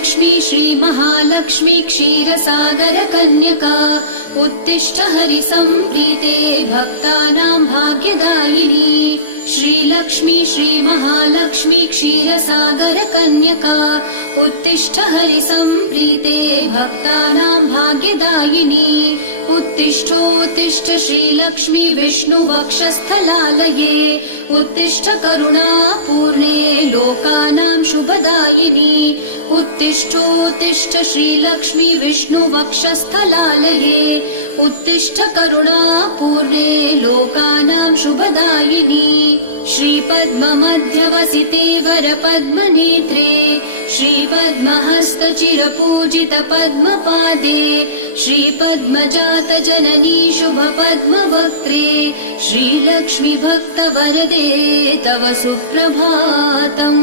श्रीलक्ष्मी श्रीमहालक्ष्मी क्षीरसागरकन्यका उत्तिष्ठ हरिसम्प्रीते भक्तानां भाग्यदायिनी। श्रीलक्ष्मी श्रीमहालक्ष्मी क्षीरसागरकन्यका उत्तिष्ठ हरिसम्प्रीते भक्तानां भाग्यदायिनी। उत्तिष्ठोत्तिष्ठ श्रीलक्ष्मी विष्णुवक्षस्थलालये उत्तिष्ठ करुणापूर्णे लोकानां शुभदायिनी। उत्तिष्ठोत्तिष्ठ श्रीलक्ष्मी विष्णुवक्षस्थलालये उत्तिष्ठ करुणापूर्णे लोकानां शुभदायिनी। श्रीपद्ममध्यवसिते वरपद्मनेत्रे श्रीपद्महस्तचिरपूजित पद्मपादे श्रीपद्मजातजननी शुभपद्मवक्त्रे श्रीलक्ष्मी भक्तवरदे तव सुप्रभातम्।